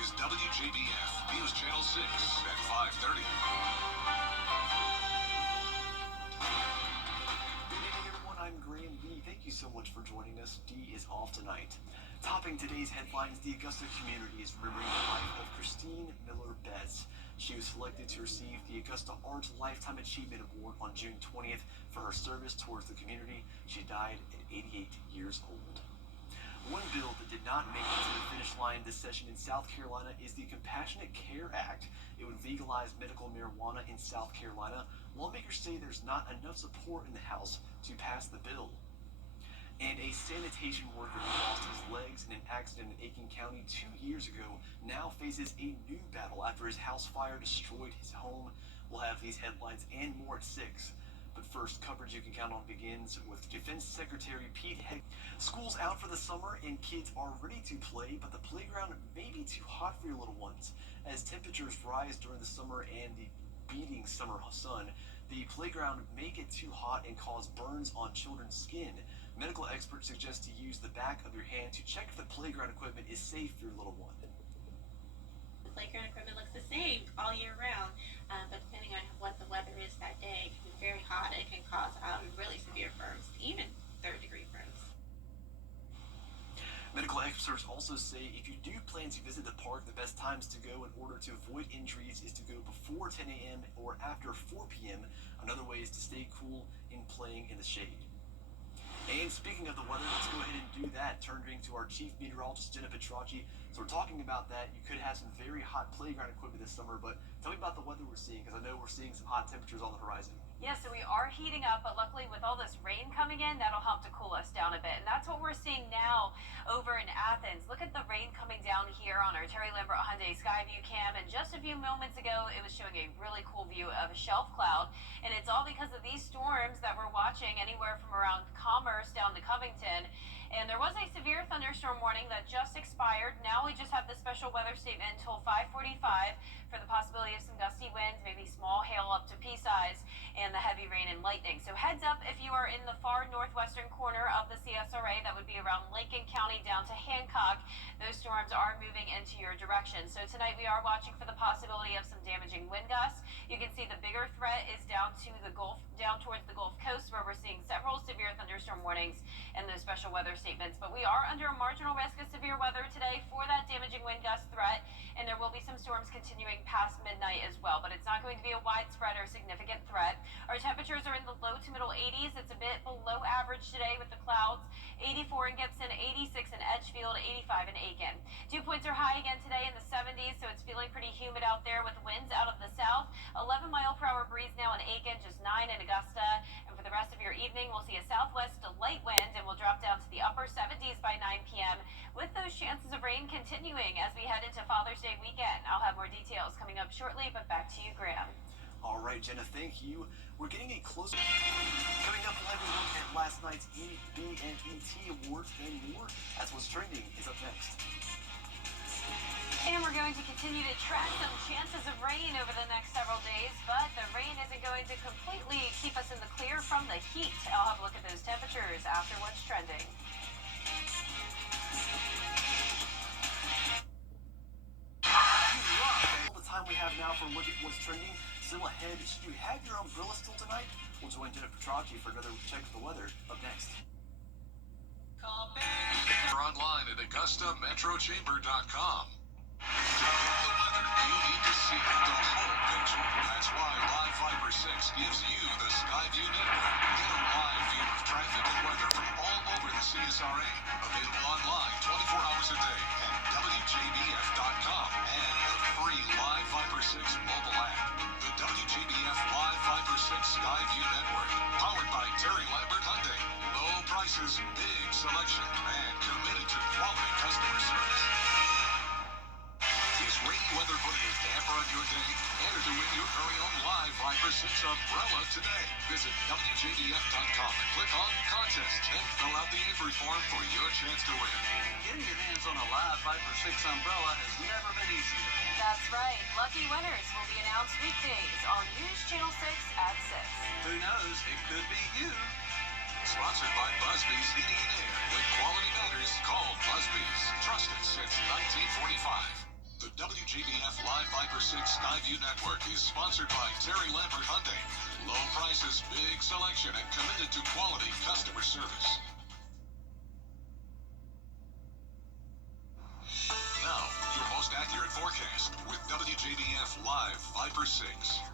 is WJBF, News Channel 6 at 5:30. Good evening, everyone. I'm Graham B. Thank you so much for joining us. D is off tonight. Topping today's headlines, the Augusta community is remembering the life of Christine Miller Betts. She was selected to receive the Augusta Arts Lifetime Achievement Award on June 20th for her service towards the community. She died at 88 years old. One bill that did not make it to the finish line this session in South Carolina is the Compassionate Care Act. It would legalize medical marijuana in South Carolina. Lawmakers say there's not enough support in the House to pass the bill. And a sanitation worker who lost his legs in an accident in Aiken County 2 years ago now faces a new battle after his house fire destroyed his home. We'll have these headlines and more at 6. But first, coverage you can count on begins with Defense Secretary Pete Heck. School's out for the summer and kids are ready to play, but the playground may be too hot for your little ones. As temperatures rise during the summer and the beating summer sun, the playground may get too hot and cause burns on children's skin. Medical experts suggest to use the back of your hand to check if the playground equipment is safe for your little one. The playground equipment looks the same all year round, but depending on what the weather is that day, it can be very hot. It can cause really severe burns, even third-degree burns. Medical experts also say if you do plan to visit the park, the best times to go in order to avoid injuries is to go before 10 a.m. or after 4 p.m. Another way is to stay cool in playing in the shade. And speaking of the weather, let's go ahead and do that. Turning to our chief meteorologist, Jenna Petracci. So we're talking about that. You could have some very hot playground equipment this summer, but tell me about the weather we're seeing, because I know we're seeing some hot temperatures on the horizon. Yeah, so we are heating up, but luckily with all this rain coming in, that'll help to cool us down a bit. And that's what we're seeing now over in Athens. Look at the rain coming down here on our Terry Lambert Hyundai Skyview cam. And just a few moments ago, it was showing a really cool view of a shelf cloud. And it's all because of these storms that we're watching anywhere from around Commerce down to Covington. And there was a severe thunderstorm warning that just expired. Now we just have the special weather statement until 5:45 for the possibility of some gusty winds, maybe small hail up to pea size, and the heavy rain and lightning. So heads up if you are in the far northwestern corner of the CSRA, that would be around Lincoln County down to Hancock. Those storms are moving into your direction. So tonight we are watching for the possibility of some damaging wind gusts. You can see the bigger threat is down to the Gulf, down towards the Gulf Coast, where we're seeing several severe thunderstorm warnings and those special weather statements. But we are under a marginal risk of severe weather today for that damaging wind gust threat, and there will be some storms continuing past midnight as well, but it's not going to be a widespread or significant threat. Our temperatures are in the low to middle 80s. It's a bit below average today with the clouds. 84 in Gibson, 86 in Edgefield, 85 in Aiken. Dew points are high again today in the 70s, so it's feeling pretty humid out there with winds out of the south. 11-mile-per-hour breeze now in Aiken, just 9 in Augusta. And for the rest of your evening, we'll see a southwest to light wind, and we'll drop down to the upper 70s by 9 p.m. with those chances of rain continuing as we head into Father's Day weekend. I'll have more details coming up shortly, but back to you, Graham. All right, Jenna, thank you. We're getting a closer. Coming up, we'll have a look at last night's E, B, and ET awards and more. That's what's trending is up next. And we're going to continue to track some chances of rain over the next several days, but the rain isn't going to completely keep us in the clear from the heat. I'll have a look at those temperatures after what's trending. All the time we have now for a look at what's trending. Still ahead, should you have your umbrella still tonight? We'll join Jenna Petracci for another check of the weather up next. We're online at AugustaMetroChamber.com. To get the weather, you need to see the whole picture. That's why Live Viper 6 gives you the Skyview network. Get a live view of traffic and weather from all over the CSRA. Available online 24 hours a day at WJBF.com and the free Live Viper 6 mobile app. The WJBF Live Viper 6 Skyview network, powered by Terry Lambert Hyundai. Low prices, big selection, and committed to quality customer service. Is rainy weather putting a damper on your day? Enter to win your very own Live Viper 6 umbrella today. Visit WJBF.com and click on Contest and fill out the entry form for your chance to win. Getting your hands on a Live Viper 6 umbrella has never been easier. That's right. Lucky winners will be announced weekdays on News Channel 6 at 6. Who knows? It could be you. Sponsored by Busby's Heating and Air. When quality matters, call Busby's. Trusted since 1945. The Viper 6 Skyview Network is sponsored by Terry Lambert Hyundai. Low prices, big selection, and committed to quality customer service. Now, your most accurate forecast with WJBF Live Viper 6.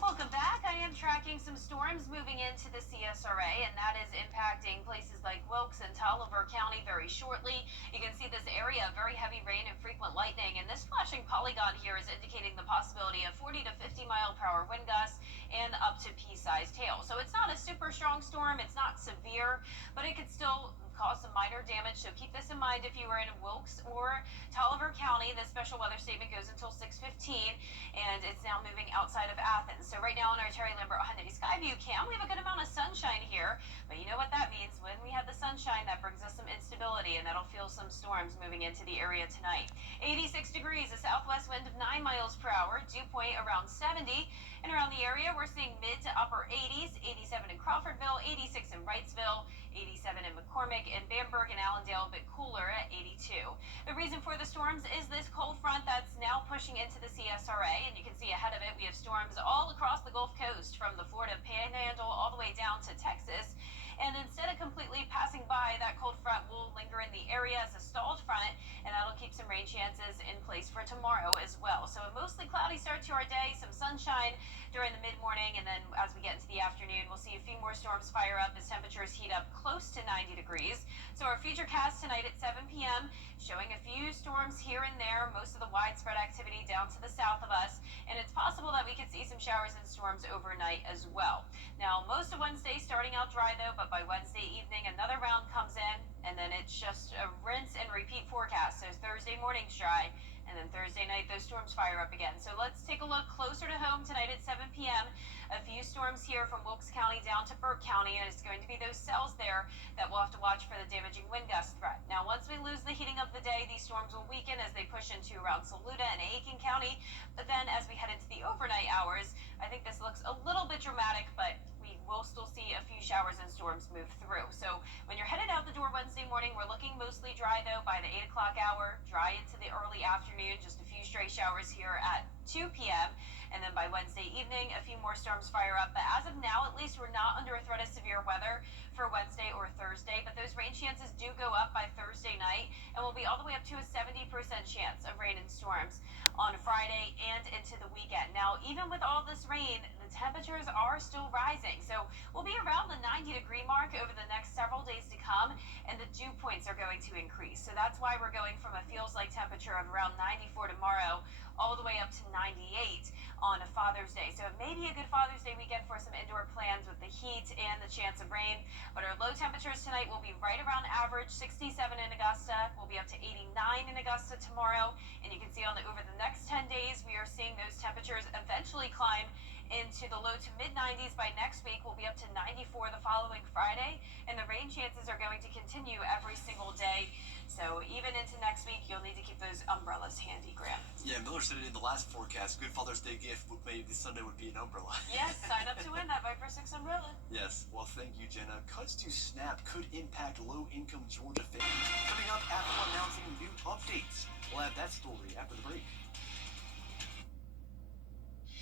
Welcome back. I am tracking some storms moving into the CSRA, and that is impacting places like Wilkes and Taliaferro County very shortly. You can see this area of very heavy rain and frequent lightning, and this flashing polygon here is indicating the possibility of 40 to 50 mile per hour wind gusts and up to pea-sized hail. So it's not a super strong storm, it's not severe, but it could still cause some minor damage, so keep this in mind if you are in Wilkes or Taliaferro County. This special weather statement goes until 6:15, and it's now moving outside of Athens. So right now on our Terry Lambert Hyundai Skyview cam, we have a good amount of sunshine here, but you know what that means. When we have the sunshine, that brings us some instability, and that'll fuel some storms moving into the area tonight. 86 degrees, a southwest wind of 9 miles per hour, dew point around 70, and around the area, we're seeing mid to upper 80s, 87 in Crawfordville, 86 in Wrightsville, 87 in McCormick, and Bamberg and Allendale, a bit cooler at 82. The reason for the storms is this cold front that's now pushing into the CSRA, and you can see ahead of it we have storms all across the Gulf Coast from the Florida Panhandle all the way down to Texas. And instead of completely passing by, that cold front will linger in the area as a stalled front, and that'll keep some rain chances in place for tomorrow as well. So a mostly cloudy start to our day, some sunshine during the mid-morning, and then as we get into the afternoon, we'll see a few more storms fire up as temperatures heat up close to 90 degrees. So our future cast tonight at 7 p.m. showing a few storms here and there, most of the widespread activity down to the south of us, and it's possible that we could see some showers and storms overnight as well. Now, most of Wednesday starting out dry though, but by Wednesday evening another round comes in, and then it's just a rinse and repeat forecast. So Thursday morning's dry, and then Thursday night those storms fire up again. So let's take a look closer to home tonight at 7 p.m. A few storms here from Wilkes County down to Burke County, and it's going to be those cells there that we'll have to watch for the damaging wind gust threat. Now, once we lose the heating of the day, these storms will weaken as they push into around Saluda and Aiken County. But then as we head into the overnight hours, I think this looks a little bit dramatic, but we will still see a few showers and storms move through. So when you're headed out the door Wednesday morning, we're looking mostly dry though by the 8 o'clock hour, dry into the early afternoon, just a few stray showers here at 2 p.m. And then by Wednesday evening, a few more storms fire up. But as of now, at least, we're not under a threat of severe weather for Wednesday or Thursday. But those rain chances do go up by Thursday night, and will be all the way up to a 70% chance of rain and storms on Friday and into the weekend. Now, even with all this rain, the temperatures are still rising. So we'll be around the 90-degree mark over the next several days to come, and the dew points are going to increase. So that's why we're going from a feels-like temperature of around 94 tomorrow all the way up to 98 on a Father's Day. So it may be a good Father's Day weekend for some indoor plans with the heat and the chance of rain. But our low temperatures tonight will be right around average, 67 in Augusta. We'll be up to 89 in Augusta tomorrow. And you can see over the next 10 days, we are seeing those temperatures eventually climb into the low to mid 90s by next week. We'll be up to 94 the following Friday, and the rain chances are going to continue every single day. So even into next week, you'll need to keep those umbrellas handy, Graham. Yeah, Miller said it in the last forecast. Good Father's Day gift maybe this Sunday would be an umbrella. Yes, sign up to win that Viper 6 umbrella. Yes, well, thank you, Jenna. Cuts to SNAP could impact low-income Georgia families. Coming up, Apple announcing new updates. We'll have that story after the break.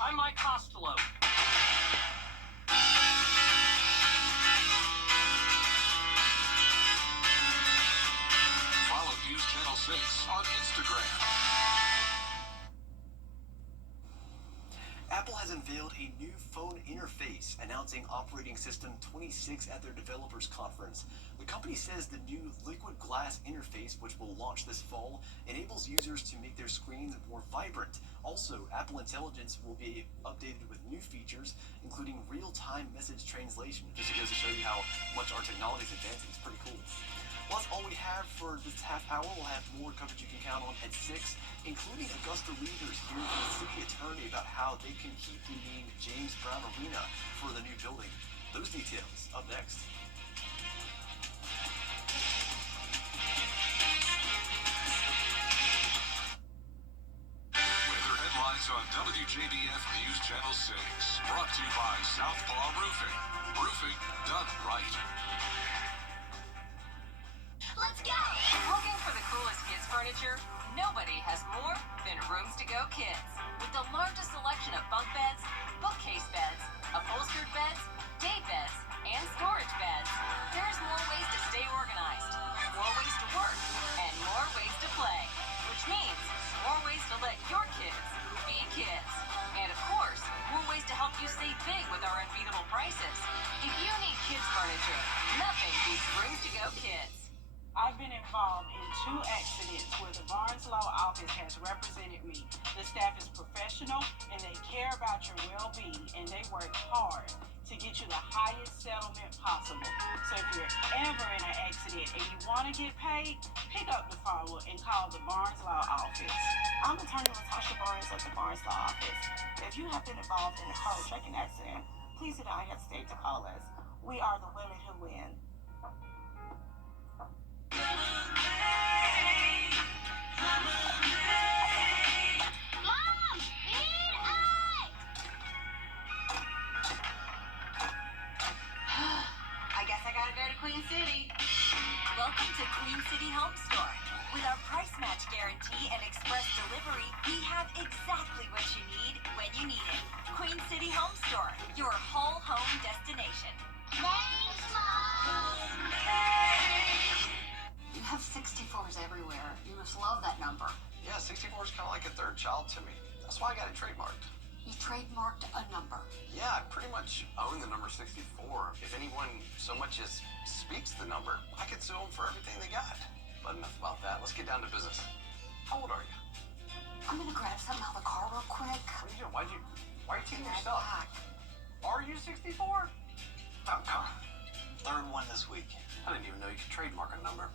I'm Mike Costello. Follow News Channel 6 on Instagram. Apple has unveiled a new phone interface, announcing operating system 26 at their developers conference. The company says the new liquid glass interface, which will launch this fall, enables users to make their screens more vibrant. Also, Apple Intelligence will be updated with new features, including real-time message translation. Just goes to show you how much our technology is advancing. It's pretty cool. Well, that's all we have for this half hour. We'll have more coverage you can count on at 6, including Augusta leaders hearing from the city attorney about how they can keep the name James Brown Arena for the new building. Those details up next. Weather headlines on WJBF News Channel 6. Brought to you by Southpaw Roofing. Roofing done right. Let's go! Looking for the coolest kids furniture? furniture, nobody has more than Rooms to Go Kids. With the largest selection of bunk beds, bookcase beds, upholstered beds, day beds, and storage beds, there's more ways to stay organized, more ways to work, and more ways to play. Which means more ways to let your kids be kids. And of course, more ways to help you save big with our unbeatable prices. If you need kids furniture, nothing beats Rooms to Go Kids. I've been involved in 2 accidents where the Barnes Law Office has represented me. The staff is professional and they care about your well-being, and they work hard to get you the highest settlement possible. So if you're ever in an accident and you want to get paid, pick up the phone and call the Barnes Law Office. I'm attorney Latasha Barnes of the Barnes Law Office. If you have been involved in a car wrecking accident, please do not hesitate to call us. We are the women who win. Mom, we need eggs! I guess I gotta go to Queen City. Welcome to Queen City Home Store. With our price match guarantee and express delivery, we have exactly what you need when you need it. Queen City Home Store, your whole home destination. Thanks, Mom! You have 64s everywhere. You must love that number. Yeah, 64 is kind of like a third child to me. That's why I got it trademarked. You trademarked a number. Yeah, I pretty much own the number 64. If anyone so much as speaks the number, I could sue them for everything they got. But enough about that. Let's get down to business. How old are you? I'm gonna grab something out of the car real quick. What are you doing? Why are you taking your Right stuff? back. Are you 64? Oh, come on. Learn one this week. I didn't even know you could trademark a number.